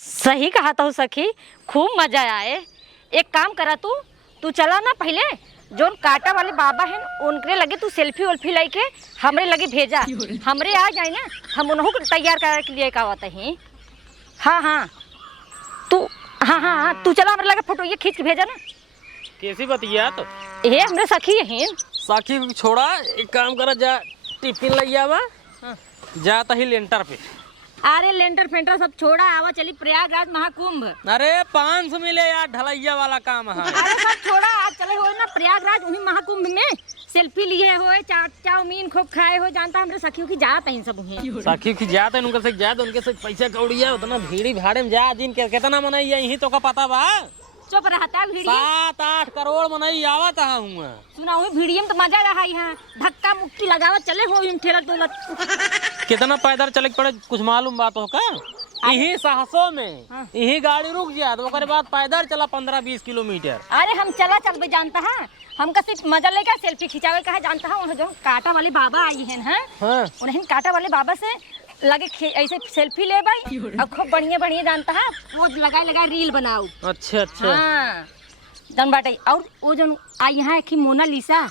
सही कहा तो सखी, खूब मजा आए। एक काम करा, तू चला ना, पहले जोन कांटा वाले बाबा हैं उनके लगे तू सेल्फी वेल्फी लेके हमरे लगे भेजा, हमरे आ जाए ना, हम उन्हों को तैयार करे के लिए कहते हैं। हाँ तू हाँ तू चला, हमारे लगे फोटो ये खींच के भेजा ना। कैसी बतिया तो ये हमरे सखी हैं। साखी छोड़ा, एक काम करा, जा टिफिन लग जावा। जाता ही लेंटर पे। अरे लेंटर फेंटर सब छोड़ा, आवा चली प्रयागराज महाकुंभ। अरे 500 मिले यार, ढलैया वाला काम है। अरे सब छोड़ा, आज चले हो ना प्रयागराज, उन्हीं महाकुंभ में सेल्फी लिए हो, चाउमीन खूब खाए हो। जानता हमरे सखियों की जात है सब हैं। साखी की जात है, उनके से जात, उनके से पैसा कौड़िया उतना भीड़ी भाड़े में जा जिन के कितना मनाई यही तो का पता बा। चुप रहता भिड़िया, 7-8 करोड़ मनाई आवत हूँ। सुना हुई भिड़िया में तो मजा रहा है, धक्का मुक्की लगावत चले हो ठेलत डोलत। कितना पैदल चले के पड़े कुछ मालूम बात हो का? यही 700 में यही गाड़ी रुक जाए तो ओकरे बाद पैदल चला 15-20 किलोमीटर। अरे हम चल जानता है, हमका सिर्फ मजा लेकर सेल्फी खिंचावे का है। जानता है उन्हें जो कांटा वाले बाबा आई हैं, उन्हें कांटा वाले बाबा से लगे ऐसे सेल्फी ले भाई, और खूब बढ़िया जानता है वो लगा रील बनाओ। अच्छा हाँ जन बाटे। और वो जो आई यहाँ की मोनालिसा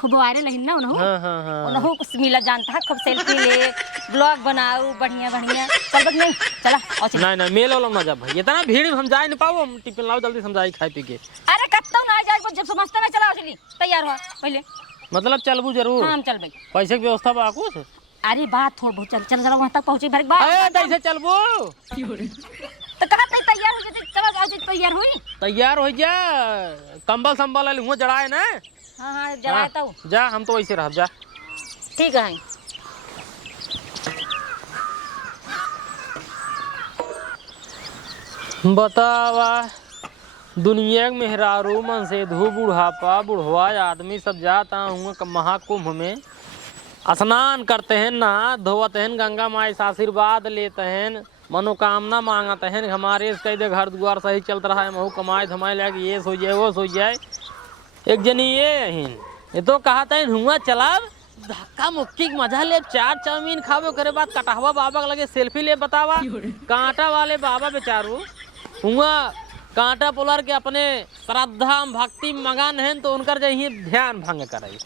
खूब वायरल है ना, उन्होंने कुछ मिला। जानता है खूब सेल्फी ले, ब्लॉग बनाओ बढ़िया। चल बस नहीं चला नहीं मेल वाला ना जा भाई, इतना भीड़ हम जा नहीं पाओ। हम टिफिन लाओ जल्दी, समझाई खाए पी के। अरे कब तक ना जाए, जब समझते ना चला चली तैयार हुआ पहले। मतलब चलबू जरूर? हाँ हम चल भाई। पैसे की व्यवस्था बा कुछ? अरे बात थोड़ा बहुत चल वहाँ तक पहुँचे भर बात कैसे चलबू तो कहा तैयार हो जाते, चला तैयार हुई। तैयार हो जा, कंबल संबल हुआ जड़ाए ना। हाँ जलाता हूँ। जा, हम तो वैसे रह जा। ठीक है। बतावा, दुनिया के मेहरारू मन से धू बुढ़ापा बुढ़वा आदमी सब जाता हूँ महाकुंभ में, स्नान करते हैं, नहा धोते हैं, गंगा माई से आशीर्वाद लेते हैं, मनोकामना मांगते हैं हमारे कह दे घर द्वार सही चलता रहा है, महू कमाए धमाए लगे, ये सो जाए वो सो जाए। एक जनी ये तो कहते हैं हुआ चला धक्का मुक्की मजा ले, चाट चाउमीन खावे, करे बाद कटहवा बाबा के लगे सेल्फी ले। बतावा कांटा वाले बाबा बेचारू हुआ कांटा पोलर के अपने श्रद्धा भक्ति मगन है, तो उनकर जही ध्यान भंग करे।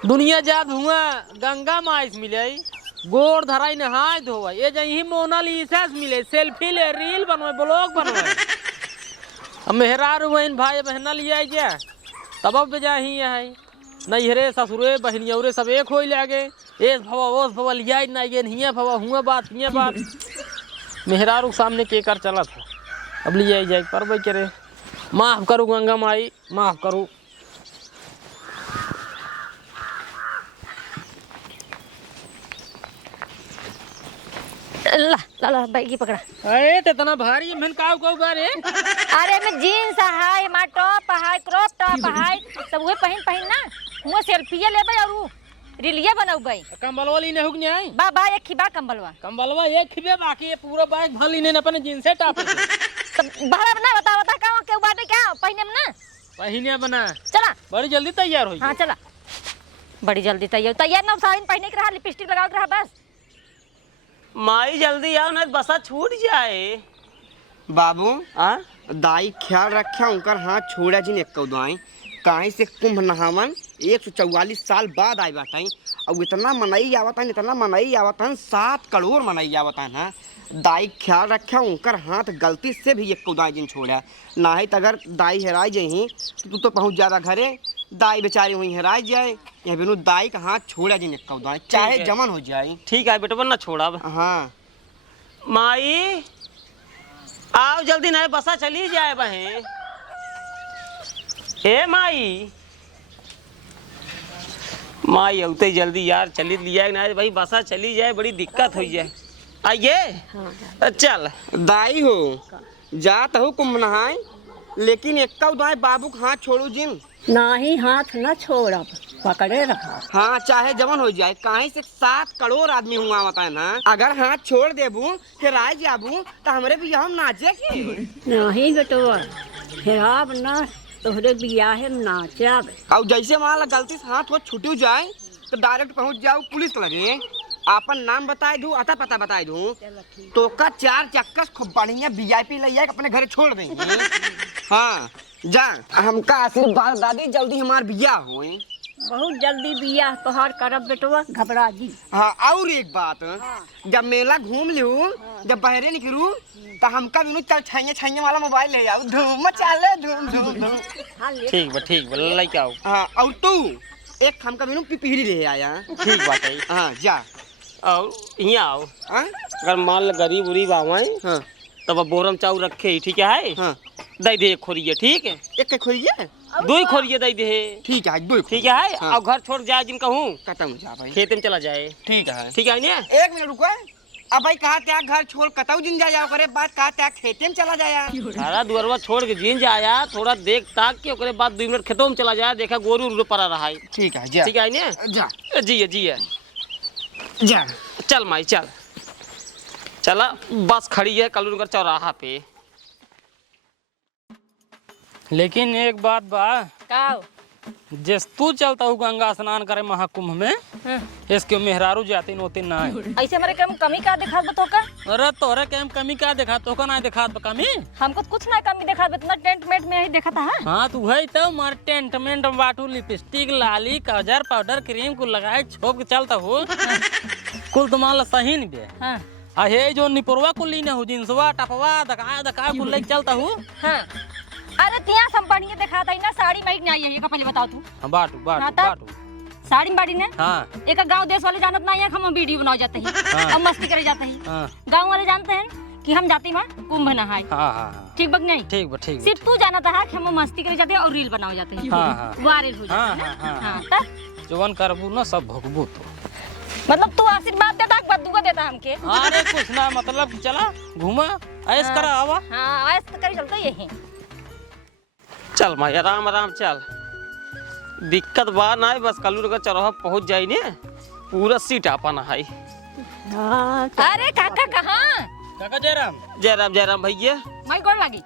दुनिया जात हुआ गंगा माई से मिले, गोड़ धराई नहाय धोवा, ये जही मोनालिसा से मिले, सेल्फी ले, रील बनवे, ब्लॉग बनवे। अब मेहरारू बहन भाई बहना लिया जा तब जा ही है, नैहरे ससुरे बहनियौरे सब एक हो लगे, एस भवा ओस भवा लिया ना, ये हियाँ भवा हुआ बात हियाँ बात। मेहरारू सामने के कर चला था, अब लिया जाए पर भाई करे माफ करूँ गंगा माई, माफ करूँ। ला बैगी पकड़ा। अरे इतना भारी मैंने काऊ बारे। अरे मैं जीन्स है, हमार टॉप है, क्रॉप टॉप है, सब वही पहन ना हुआ सेल्फिया लेबै और रीलिया बनाऊबै। कंबलवा लीने हुक नहीं बा एक खिबा कंबलवा एक खिबे, बाकी ये पूरा बैग भर लीने अपने जींस टॉप। तो बाहर ना बता का के बाटे क्या पहने में ना पहने बना। चला बड़ी जल्दी तैयार हो। हाँ चला बड़ी जल्दी तैयार ना, साड़ी पहने के रहा, लिपस्टिक लगा के रहा बस। माई जल्दी आओ ना, बसा छूट जाए। बाबू दाई ख्याल रखा, उनकर हाथ छोड़ा जी ने दाई कहीं से कुंभ नहावन 144 साल बाद आए बाटा, और इतना मनाई आवत है 7 करोड़ मनाई आवत है ना। दाई ख्याल रखा, उनकर हाथ गलती से भी एक दाई जिन छोड़ा, ना ही अगर दाई हेराई जाही तो तू तो पहुँच जाता घरे, दाई बेचारी वहीं हेराई जाए। यह बिनु दाई का हाथ छोड़ा जी ने दाई, चाहे जमन हो जाए। ठीक है बेटा, ना छोड़ा। हाँ माई आओ जल्दी, नहीं बसा चली जाए बहन। ए माई औते जल्दी यार, चली लिया ना भाई, बसा चली जाए, बड़ी दिक्कत हो जाए। आइए चल। दाई हो जात हो कुंभ नहाए, लेकिन एक दाई बाबू का हाथ छोड़ू जिन। नाही हाथ न छोड़ब, पकड़े रहा। हाँ चाहे जमन हो जाए, कहीं से 7 करोड़ आदमी हुआ बताए ना, अगर हाथ छोड़ देबू फिर आए जाबू तो हमरे भी हम नाचे की नहीं बेटवा, हेराब न तोहरे बियाहे में नाचब। और जैसे मान ला गलती से हाथ वो छूट जाए तो डायरेक्ट पहुंच जाओ पुलिस लगे, आपन नाम बताए दूं, अता पता बताए दूं, तो का 4 चक्कस खूब बढ़िया VIP ले जाके अपने घर छोड़ देंगे। हाँ जा, हमका आशीर्वाद दादी, जल्दी हमार बियाह होए। बहुत जल्दी बियाह तोहार करब बेटवा, घबरा जी। हाँ और एक बात, जब मेला घूम लूं, जब बहरे निकलूं, तो हमका भी चल छैया वाला मोबाइल ले जाओ, धूम मचा ले, धूम धूम धूम। हाँ ले। ठीक बा लेके आओ। हाँ और तू एक हमका भी पिपीरी ले आया। ठीक बात है। हाँ जा। और यहाँ आओ। हाँ अगर मान लो गरीब उरीब आवे हाँ तब बोरम चाउ रखे ही, ठीक है? हाँ दे दे एक खोरिए, ठीक है? एक खोइए, 2 खोरिए दे दे। ठीक है, 2 ठीक है? हाँ। और घर छोड़ जाए जिन कहूँ खत्म हो जा भाई। खेत में चला जाए। ठीक है, ठीक है ना? 1 मिनट रुको। अब भाई कहा त्या घर छोड़ कतऊ जिन जाया करे, बात कहा त्या खेते में चला जाया। सारा दुअरवा छोड़ के जिन जाया, थोड़ा देख ताक के ओकरे बाद 2 मिनट खेतों में चला जाए, देखा गोरू उरू पड़ा रहा है। ठीक है जा। ठीक है ना? जा जी जा। चल माई चल। चला बस खड़ी है कलूनगर चौराहा पे। लेकिन एक बात बा, का जिस तू चलता हूँ गंगा स्नान करे महाकुंभ में, इसके मेहरारू जाती नोती ना है। ऐसे हमारे कम कमी का दिखा तो का? अरे तोहरे के हम कमी का देखा, तो का ना देखा तो कमी। हमको तो कुछ ना कमी देखा, इतना टेंट मेट में ही देखा था। हाँ तू है तो मार टेंट मेंट बाटू, लिपस्टिक लाली काजर पाउडर क्रीम को लगाए छोप के चलता हो। कुल तुम्हारा सही नहीं दे। हाँ हे जो निपुरवा को लीने हो, जिनसवा टपवा दका कुल लेके चलता हूँ। हाँ। अरे तिया संपणिए देखा था ना, साड़ी में नहीं आई है, ये का पहले बताओ तू। हाँ बाटू बाटू हाँ, तब? बाटू। साड़ी में बाड़ी ने हाँ एक गांव देश वाले जानत नहीं है, हम वीडियो बनाओ जाते हैं। हाँ। हम मस्ती करे जाते हैं। हाँ गांव वाले जानते हैं कि हम जाती वहाँ कुंभ नहाए। हाँ हाँ ठीक बग नहीं? ठीक बा ठीक बा। सिर्फ तू जाना था कि हम मस्ती करे जाते हैं और रील बनाओ जाते हैं। हाँ, हाँ। वायरल हो जाते हाँ, हैं। हाँ, हाँ, हाँ तब जवन करबू ना सब भोगबू तो। मतलब तू आशीर्वाद देता है, बद्दू को देता हमके। अरे कुछ ना, मतलब चला घूमा ऐस करा आवा। हाँ ऐसे तो करी चलता यही। चल माई आराम आराम चल। दिक्कत बा ना है, बस कलूनगर चौराहा पहुँच जाए ने, पूरा सीट आपना है। हाँ अरे काका कहाँ? काका जयराम। जयराम भैया मैं गोड़ लगी।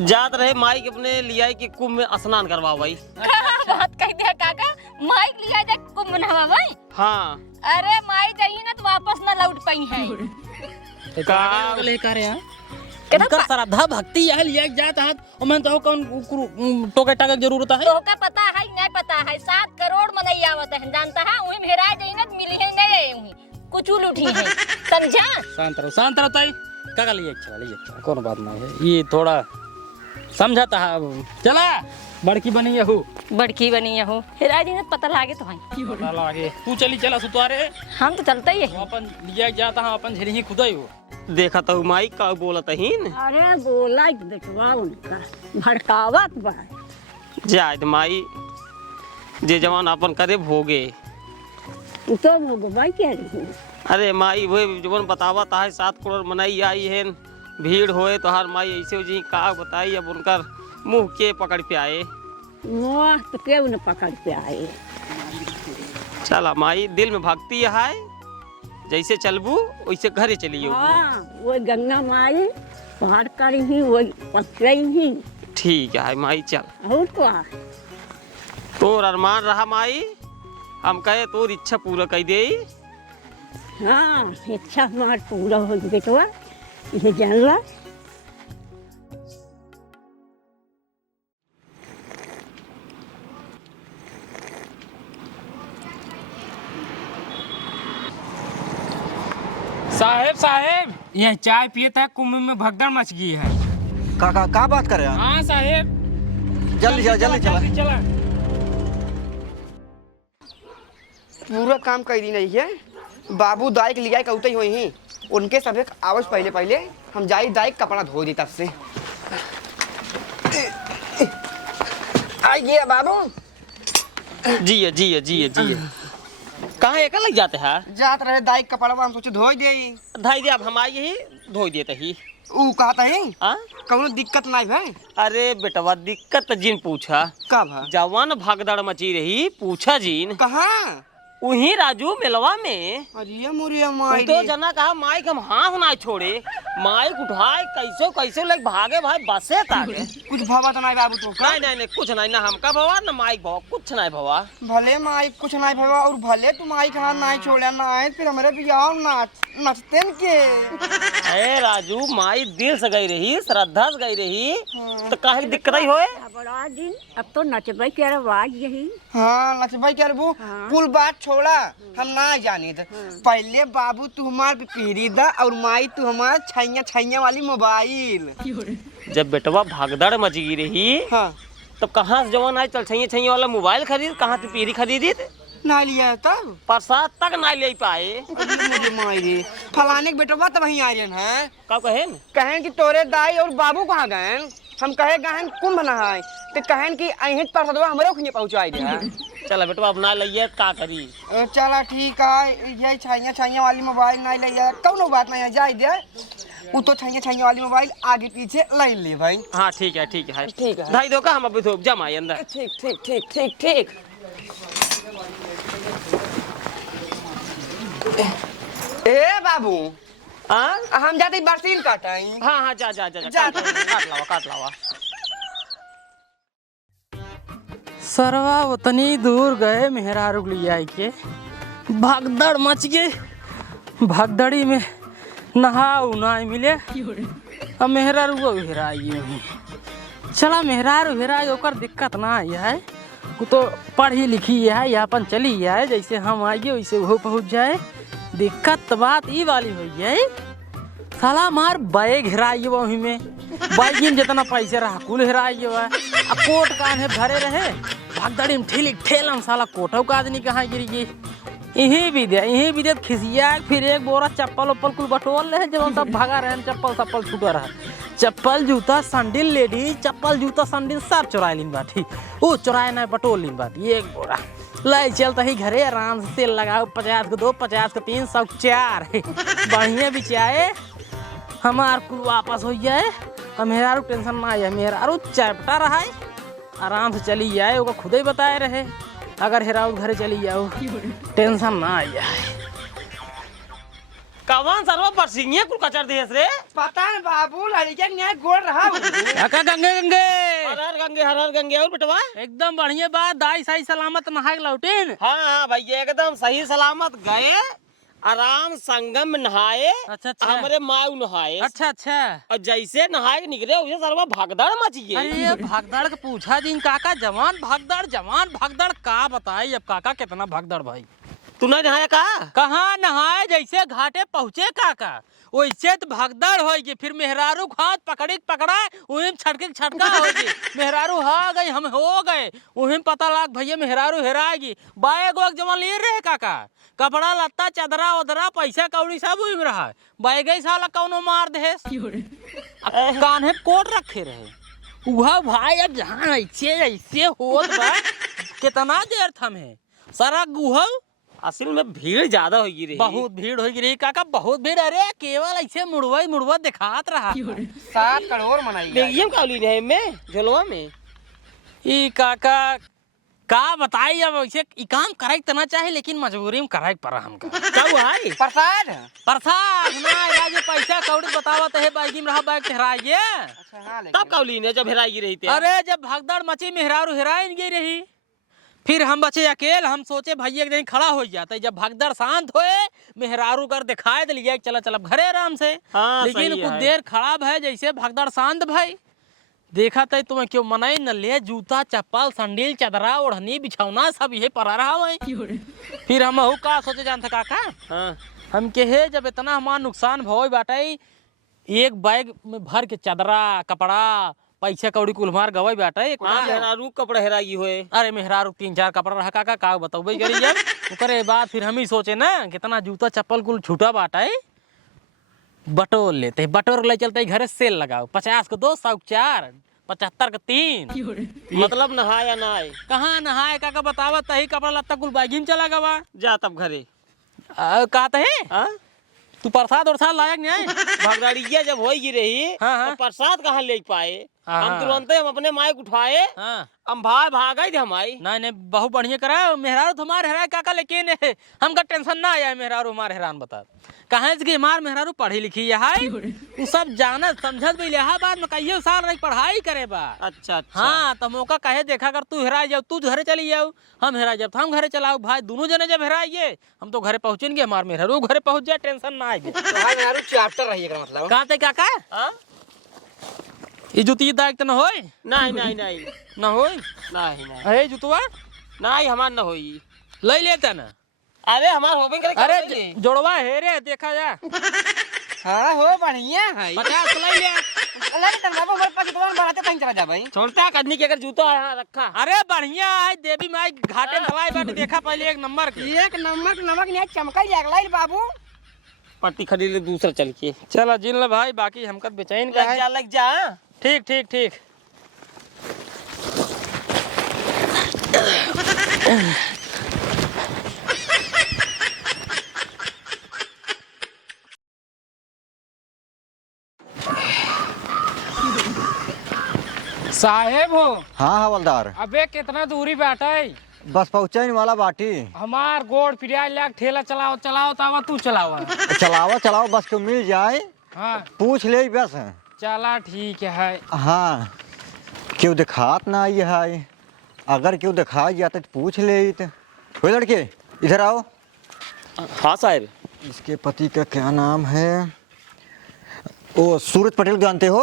जात रहे माई के अपने लिया कि कुंभ में स्नान करवा भाई। बात कह दिया काका, माइक लिया जा कुंभ नहावा भाई। हाँ अरे माई जाइए ना तो वापस ना लौट पाई है। का लेकर यहाँ कितना उनका श्रद्धा भक्ति यह लिया जाता है, और मैं तो कौन टोके टाके जरूरत है। तो का पता है नहीं पता है, 7 करोड़ मनई आवत है, जानता है? वही मेहरा जाइए ना तो मिली है नहीं, कुछ उठी है, समझा? शांत रहो ताई। काका लिए चला कौन बात नहीं है, ये थोड़ा समझाता है। चला बड़की बनी हो, बड़की बनी हो, हेरा जी ने पता लागे तो है। पता लागे तू चली चला सुतारे, हम तो चलते ही है। अपन लिया जाता है, अपन झेली खुदा ही हो। देखा तो माई का बोलतहीन। अरे बोला बेटवा उनका भड़कावत बा। जायद माई जे जवान अपन करे भोगे। तो भगवान क्या रही? अरे माई वो जवन बतावा ता है 7 करोड़ मनाई आई है, भीड़ होए तो हर माई ऐसे जी का बताई, अब उनकर मुंह के पकड़ पे आए। मुँह तो क्यों न पकड़ पे आए। चला माई दिल में भक्ति है, जैसे चलबू वैसे घरे चलिए। हाँ वो गंगा माई पार करी ही, वो पकड़ी ही। ठीक है माई चल। और क्या? तोर अरमान रहा माई, हम कहे तोर इच्छा पूरा कर दे। हाँ इच्छा हमार पूरा हो बेटवा, ये जानला। साहेब यहाँ चाय पिए था, कुंभ में भगदड़ मच गई है। काका का बात कर रहे हैं? हाँ साहेब जल्दी चला। चला। पूरा काम कर दी नहीं है, बाबू दाई के लिया कौते ही हुई ही, उनके सभी आवाज पहले हम जाई दाई कपड़ा धो दी तब से। आइए बाबू। जिए कहाँ एक लग जाते हैं? जात रहे दाई कपड़ा, हम सोचे धोई दे। धाई दे, अब हम आई ही धोई देते ही। ऊ कहता है हाँ? कौनो दिक्कत नहीं भाई। अरे बेटवा दिक्कत जिन पूछा, का भा? जवान भागदड़ मची रही, पूछा जिन। कहाँ? वही राजू मिलवा में अरे मोरिया तू माई तो रे। जना कहा माइक हम हाथ ना छोड़े, माइक उठाए कैसे कैसे लोग भागे भाई बसे ताके। कुछ भावा तो नहीं बाबू तो का? नहीं नहीं नहीं कुछ नहीं, ना हमका भवा ना माइक भवा, कुछ नहीं भवा। भले माई कुछ नहीं भावा और भले तू माई का हाथ नहीं छोड़ा ना आए फिर हमारे बियाह नचते न के। अरे राजू माई दिल से गई रही, श्रद्धा से गई रही, तो काहे दिक्कत ही होए। बड़ा दिन अब तो नचबे के आवाज यही। हाँ नचबाई करबू। कुल बात छोड़ा हम ना जानी थे। पहले बाबू तू हमार पीढ़ी दा और माई तू हमार छैया छैया वाली मोबाइल। जब बेटवा भागदड़ मची रही हाँ तब कहाँ से जवान आए चल छैया छैया वाला मोबाइल खरीद, कहाँ से पीढ़ी खरीदी थे? ना लिया तब प्रसाद तक ना ले पाए। अरे मुझे माई रे फलाने के बेटवा तब वहीं आ रहे हैं। का कहे न? कहें कि तोरे दाई और बाबू कहाँ गए? हम कहे गहन कुंभ नहाए तो कहन कि अहित प्रसादवा हमरे खुने पहुंचाई दे। चल बेटवा अपना लइए का करी। चला ठीक है ये छैया छैया वाली मोबाइल नहीं लिया कौनो बात नहीं है जाए दे। वो तो छैया छैया वाली मोबाइल आगे पीछे लाइन ले भाई। हाँ ठीक है ठीक है ठीक है। ढाई दो का हम अभी तो जमाए अंदर। ठीक ठीक ठीक ठीक ठीक। ए बाबू हाँ हम जाते बरसीन काटाई। हाँ हाँ जा जा जा, जा। जा। काट लावा काट लावा। सरवा उतनी दूर गए मेहरारू लिया के भगदड़ मच गए। भगदड़ी में नहाऊ ना मिले अब मेहरारू हेराइए चला मेहरारू हेराई ओकर दिक्कत ना आई है। वो तो पढ़ी लिखी है या अपन चली है जैसे हम आइए वैसे वो पहुँच जाए। दिक्कत तो बात ई वाली हुई है साला मार बैग हेराइए वही में बैग में जितना पैसे रहा कुल हेराइए हुआ अब कोट कान भरे रहे भगदड़ी में ठेली ठेलम साला कोटो का आदमी कहाँ गिर गई। यही भी दे खिसिया फिर एक बोरा चप्पल उप्पल कुल बटोल रहे जब सब भागा रहे चप्पल सप्पल छूटा रहा। चप्पल जूता सैंडल लेडीज चप्पल जूता सैंडल सब चुराए लीन बाटी वो चुराए ना बटोल लीन बाटी एक बोरा लाई चलता ही घरे आराम से तेल लगाओ 50 के 2 50 के 3 100 4 बढ़िया बिचाए हमार कुल वापस हो जाए। अब मेहरारू टेंशन ना आया मेहरारू चैप्टा रहा है आराम से चली जाए वो खुद ही बताए रहे अगर हेराऊ घरे चली जाओ टेंशन ना आया। कवन सरवा परसिंगे कुल कचर देस रे। पता न बाबू लड़के न्याय गोड़ रहा। काका गंगे गंगे हर हर गंगे और बेटवा एकदम बढ़िया बात दाई सही सलामत नहा लौटेन। हाँ हाँ भैया एकदम सही सलामत गए आराम संगम में नहाए। अच्छा अच्छा हमारे माऊ नहाए। अच्छा अच्छा और जैसे नहाए के निकले उसे सरवा भागदड़ मच गई। अरे भागदड़ के पूछा दिन काका जवान भागदड़ का बताई अब काका कितना भागदड़ भाई। तू नहीं नहाया का? कहाँ नहाए जैसे घाटे पहुँचे काका वैसे तो भगदड़ होगी फिर मेहरारू हाथ पकड़ी पकड़ा वही छटके छटका होगी मेहरारू हा गई हम हो गए वही पता लग भैया मेहरारू हेराएगी बैग वैग जमा ले रहे काका कपड़ा लत्ता चदरा उदरा पैसा कौड़ी सब वही में रहा बैग साला कौनो मार दे कान्हे कोट रखे रहे वह भाई अब जहाँ ऐसे ऐसे होत बा कितना देर थमे सारा गुहा असल में भीड़ ज्यादा होगी रही। बहुत भीड़ होगी रही काका बहुत भीड़ अरे केवल ऐसे मुड़वा दिखात रहा 7 करोड़ मनाई। बेगियम काली ने में झोलवा में ई काका का बताई अब ऐसे ई काम कराई तना चाहे लेकिन मजबूरी में कराई पड़ा हमको क्या हुआ है? प्रसाद ना राजे पैसा कौड़ी बतावत है बाइक में रहा बाइक ठहराइए। अच्छा हाँ तब काली ने जब हेराई रही थी। अरे जब भगदड़ मची मेहरारू हेराइन गई रही फिर हम बचे अकेले हम सोचे भाई एक दिन खड़ा हो जाता जब भगदड़ शांत होए मेहरारू कर दिखाए दिलिए चला चल घरे आराम से। हाँ, लेकिन सही कुछ है। देर खड़ा है जैसे भगदड़ शांत भाई देखा था तुम्हें क्यों मनाई न ले जूता चप्पल सैंडल चदरा ओढ़नी बिछौना सब यही पड़ा रहा वही। फिर हम का सोचे जानते काका हाँ। हम के जब इतना हमारा नुकसान भो बाटे एक बैग में भर के चदरा कपड़ा पैसा कौड़ी कुल मार गवाई बाटे हाँ हेरारू कपड़ा हेराई होए। अरे मेहरारू 3-4 कपड़ा रहा काका का बताओ गरी जब ओकरे बाद फिर हम ही सोचे ना कितना जूता चप्पल कुल छूटा बाटे बटोर लेते बटोर ले चलते घरे सेल लगाओ 50 के 2 100 4 75 के 3 मतलब नहाया ना आए कहाँ नहाए काका बतावा तही कपड़ा लत्ता कुल बैगी में चला गवा जा तब घरे। कहते है हाँ तू प्रसाद लायक नहीं आए भगदड़िया जब होगी रही हाँ, हाँ। तो प्रसाद कहाँ ले पाए? हाँ। हम तुरंत हम अपने माइक उठाए, हाँ हम भाग गए थे हमारी। नहीं नहीं बहुत बढ़िया करा। मेहरारू तुम्हारे हैरान काका, लेकिन हमका टेंशन ना आया। मेहरारू हमारे हैरान बता कहे कि हमार मेहरारू पढ़ी लिखी है, तू सब जानत समझत भी यहाँ बाद में कहियो साल रही पढ़ाई करे बा। अच्छा अच्छा। हाँ तो मौका कहे देखा कर, तू हेरा जाओ, तू घरे चली जाओ, हम हेरा जब हम घरे चलाओ भाई, दोनों जने जब हेराइए हम तो घरे पहुंचेंगे, हमारे मेहरारू घरे पहुंच जाए, टेंशन ना आएगी। तो भाई मेरा चैप्टर रहिएगा मतलब। कहाँ थे काका? हाँ? ये जुती दाग तो न होई? नहीं नहीं नहीं न होई? नहीं नहीं अरे जुतवा नहीं हमार न होई। ले लेते ना। अरे हमार होबे करे। अरे जोड़वा है रे, देखा जा। हाँ हो बढ़िया है। 50 ले ले। अल्लाह के बाबू हमारे पास दुकान बढ़ाते कहीं चला जा भाई। छोड़ता कदनी के अगर जूता यहाँ रखा। अरे बढ़िया है, देवी माई घाटे में ढलाई बाटे, देखा पहले एक नंबर के। एक नमक नहीं चमका जागला बाबू। पट्टी खरीद ले दूसरा चल के। चलो जिन ले भाई, बाकी हमका बेचैन का है। लग जा। ठीक ठीक ठीक। साहेब हो। हाँ हवलदार, अबे कितना दूरी बैठा है? बस पहुँचे वाला बाटी। हमार गोड़ पिरिया लाग ठेला चलाओ चलाओ तावा तू चलावा। चलाओ चलाओ बस को मिल जाए, हाँ पूछ ले बस। चला ठीक है। हाँ क्यों दिखात ना आई है, अगर क्यों दिखा जाता तो पूछ ले। कोई लड़के इधर आओ। हाँ साहब। इसके पति का क्या नाम है? ओ सूरज पटेल जानते हो?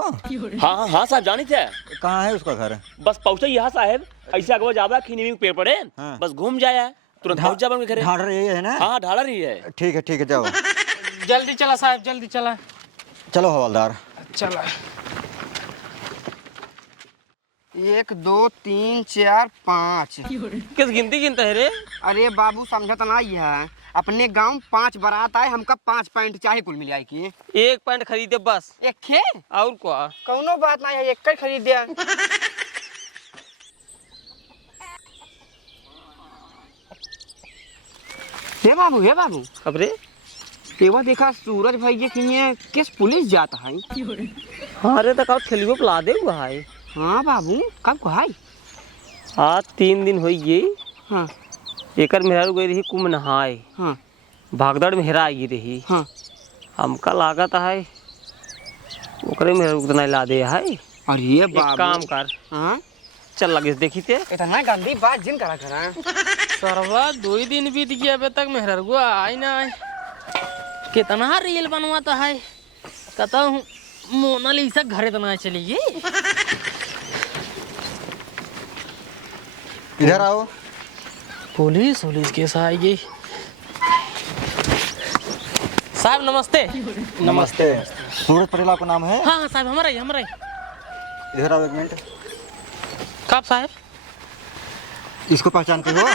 हाँ हाँ साहब जानी थे। कहाँ है उसका घर? बस पहुँचे यहाँ साहब, ऐसे अगवा जावा खीनी में पेड़ पड़े, हाँ। बस घूम जाया तुरंत पहुँच जा बन घरे। ढाढ़ रही है ना? हाँ ढाला रही है। ठीक है जाओ। जल्दी चला साहब, जल्दी चला। चलो हवलदार। चला। 1 2 3 4 5। किस गिनती गिनता है रे? अरे बाबू समझत ना है, अपने गांव 5 बारात आए, हमका 5 पैंट चाहे कुल मिलाई की। एक पैंट खरीदे बस। एक खे और क्या? कौनो बात नहीं है, एक ही खरीद दिया। हे बाबू अब रे तेवा देखा सूरज भाई के ये किस पुलिस जाता है? हाँ रे, तो खेलियो ला दे हुआ है। हाँ बाबू कब को है? हाँ 3 दिन हो गई। हाँ एकर मेहरारू गई रही कुंभ नहाए। हाँ भागदड़ में हेरा आई रही। हाँ हमका लागत है ओकरे मेहरारू को नहीं ला दे है। और ये एक बाबू काम कर, हाँ चल लगे देखी थे। इतना गंदी बात जिन करा करा। सरवा 2 दिन बीत गया, अबे तक मेहरारू आई ना आए। कितना रील बनवाता है, कहता हूँ मोनालिसा घरे तना चली गई। इधर आओ। पुलिस केस आई गई। साहब नमस्ते। नमस्ते। सूरज पटेल आपका नाम है? हाँ साहब हमारा ही। इधर आओ 1 मिनट। कब साहब? इसको पहचानते हो?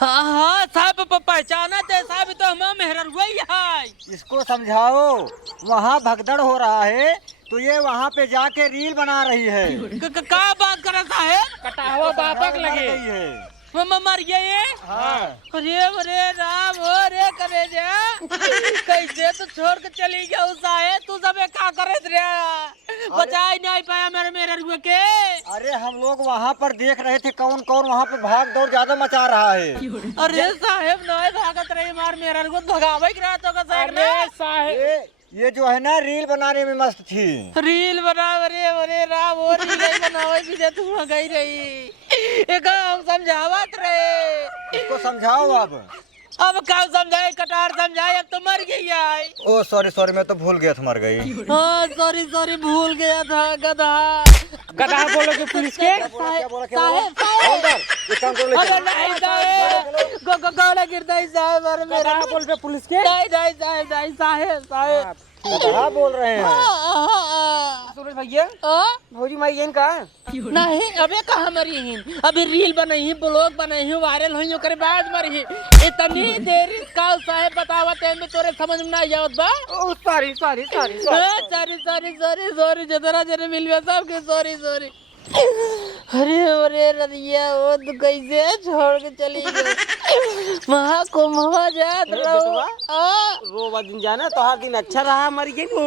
हाँ साहब पहचाना थे साहब, तो हमारा मेहरारू ही है। इसको समझाओ, वहाँ भगदड़ हो रहा है तो ये वहाँ पे जाके रील बना रही है। का बात कर रहा साहब? कटावा बापक लगे। गई है। मर गया ये? हाँ। अरे राम हो रे करे जा। कैसे तो छोड़ के चली गया साहब, तू सब क्या करे रे? बचा ही नहीं पाया मेरे मेहरारू के। अरे हम लोग वहाँ पर देख रहे थे कौन कौन वहाँ पे भाग दौड़ ज्यादा मचा रहा है। अरे साहब नहीं भागत रही, मार मेहरारू को भगावे की रात होगा साहब ने। अरे साहब ये जो है ना रील बनाने में मस्त थी। रील बना अरे राम, वो रील ही बनावे भी तू गई रही। एक हम समझावत रहे। इसको समझाओ अब क्या समझाए, कटार समझाए, अब तो मर गई है। ओ सॉरी मैं तो भूल गया था, मर गई। हाँ सॉरी भूल गया था गधा। गधा बोलोगे पुलिस के? साहब ये काम कर ले। अरे नहीं साहब, गाना गिरता है साहब। अरे मेरा गधा बोल पे पुलिस के? नहीं साहब। कहाँ बोल रहे हैं? सूरज भैया भौजी माई जैन का नहीं अबे कहाँ मरी ही, अभी रील बनाई, ब्लॉग बनाई, वायरल हुई, ओकरे बाद मरी। इतनी देरी का साहब बतावत है में तोरे समझ में नहीं आवत बा। सॉरी जरा जरा मिल गया सबके सॉरी। अरे रदिया वो तू कैसे छोड़ के चली गई? महाकुंभवा जात रहो रोवा दिन जाने तोहार दिन अच्छा रहा मर गई तू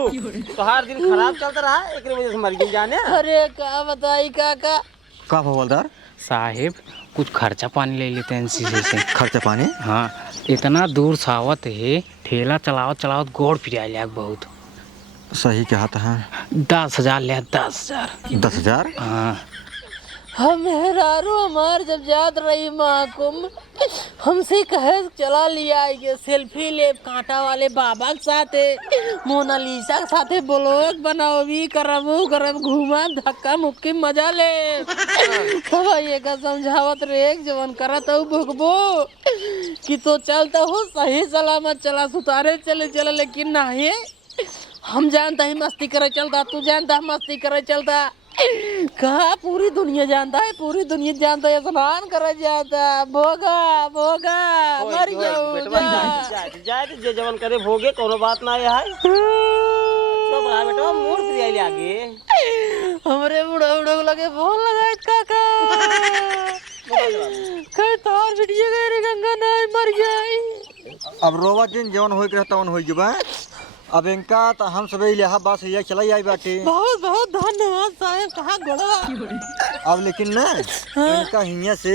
तोहार दिन खराब चलता रहा एक वजह से मर गई जाने। अरे का बताई काका। का हवलदार साहेब कुछ खर्चा पानी ले लेते हैं शीशे से। खर्चा पानी? हाँ इतना दूर सावत है ठेला चलावत चलावत गोड़ फिरा लिया बहुत। सही कहा था। 10,000 लिया 10,000। 10,000? हाँ हम मेहरारू हमार जब जात रही महाकुंभ हमसे कहे चला लिया ये सेल्फी ले कांटा वाले बाबा के साथे मोनालिसा के साथे ब्लॉग बनाओ भी करब घूमा धक्का मुक्की मजा ले। तब ये का समझावत रे जवन करत हो भुगबो कि तो चलता हो सही सलामत चला सुतारे चले लेकिन नहीं हम जानता ही मस्ती करे चलता तू जानता मस्ती करे चलता कहा पूरी दुनिया जानता है पूरी दुनिया जानता है स्नान करे जाता भोगा मर जाओ जाए जे जवन करे भोगे कोनो बात ना है सब रहा बेटा मोर प्रिया ले आगे हमरे बुढ़ा को लगे फोन लगाए काका कहे तोर वीडियो गए गंगा नाय मर गई। अब रोवा दिन जवन होई के रहता वन होई जबा। अब इनका तो हम सब इलाहाबाद से चला आई बाटे। बहुत बहुत धन्यवाद साहब कहाँ गोड़ा। अब लेकिन ना इनका हिया से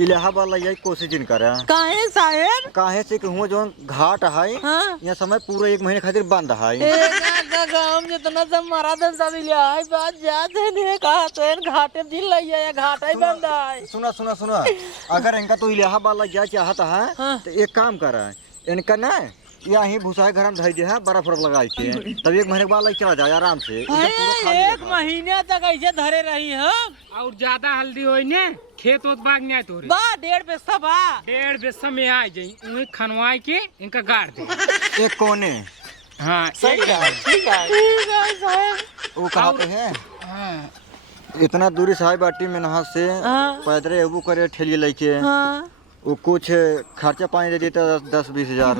इलाहाबाद ले जाए कोशिश जिन करा। काहे साहब? काहे से कि हुआ जो घाट है हाँ? यहाँ समय पूरा 1 महीने खातिर बंद है। गाँव जितना सब मरा दे सब इलाहाबाद बात जाते नहीं कहा तो इन घाटे दिल लग जाए घाटा ही बंद है। सुना अगर इनका तो इलाहाबाद ले जाए चाहता है तो एक काम करा इनका ना यहाँ भूसा घर में धई दे है बर्फ लगा के तब 1 महीने के बाद चला जाए आराम से। 1 महीने तक ऐसे धरे रही हम और ज्यादा हल्दी होई ने खेत उत बाग नहीं तोरे बा 1.5 बेस्ता बा 1.5 बेस्ता में आ जाई उन्हें खनवाई के इनका गाड़ दे एक कोने। हाँ ठीक है वो कहते हैं इतना दूरी साई बाटी में नहा से पैदल एबू करे ठेली लेके वो कुछ खर्चा पानी दे देता 10-20 हजार।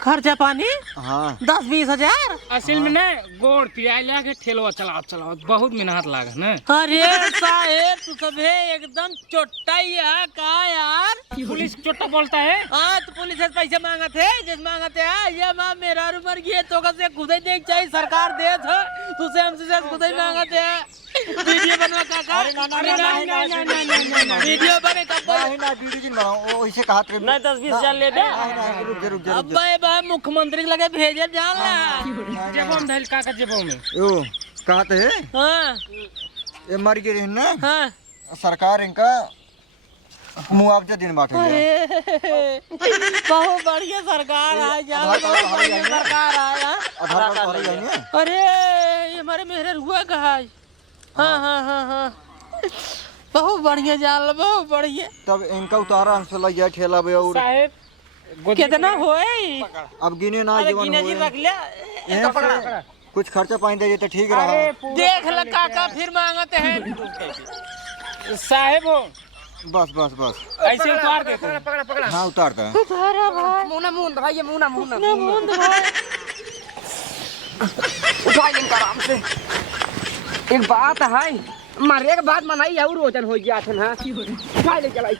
खर्चा पानी? हाँ 10-20 हजार। असल में ना गोड़ पिया लिया के ठेलवा चलाओ बहुत मेहनत लागे ना। अरे साहेब तू सब एकदम चोट्टा ही है का यार। पुलिस चोट्टा बोलता है। हाँ तो पुलिस से पैसे मांगते है जिस मांगते है ये माँ मेरा रूपर की तो से खुद ही देख चाहिए सरकार दे तुझसे हमसे खुद ही मांगते है वीडियो बनवा काका। वीडियो बने वीडियो जिन बनाओ वैसे कहा नहीं 10-20 हजार ले दे। रुक अब भाई मुख्यमंत्री लगे भेजे जान ला जेबो में धइल काका जेबो में यो कहते है हाँ ये मर गई ना हाँ सरकार इनका मुआवजा दिन बांटे बहुत बढ़िया सरकार है सरकार है। आधार कार्ड है। अरे ये हमारे मेहर हुआ कहा है। हाँ बहुत बढ़िया जान बहुत बढ़िया। तब इनका उतारा हमसे लग जाए ठेला पे और साहेब कितना होए अब गिने ना जीवन जी रख लिया कुछ खर्चा पानी दे देते ठीक रहा। देख ल काका फिर मांगते हैं साहेब हो बस ऐसे उतार देते हैं। हाँ उतारता है। उतारा भाई मुंह भाई मुंह मुंड भाई उठाई लेंगे आराम से। एक बात है मरे के बाद मनाई और वजन हो गया था ना उठाई ले चलाई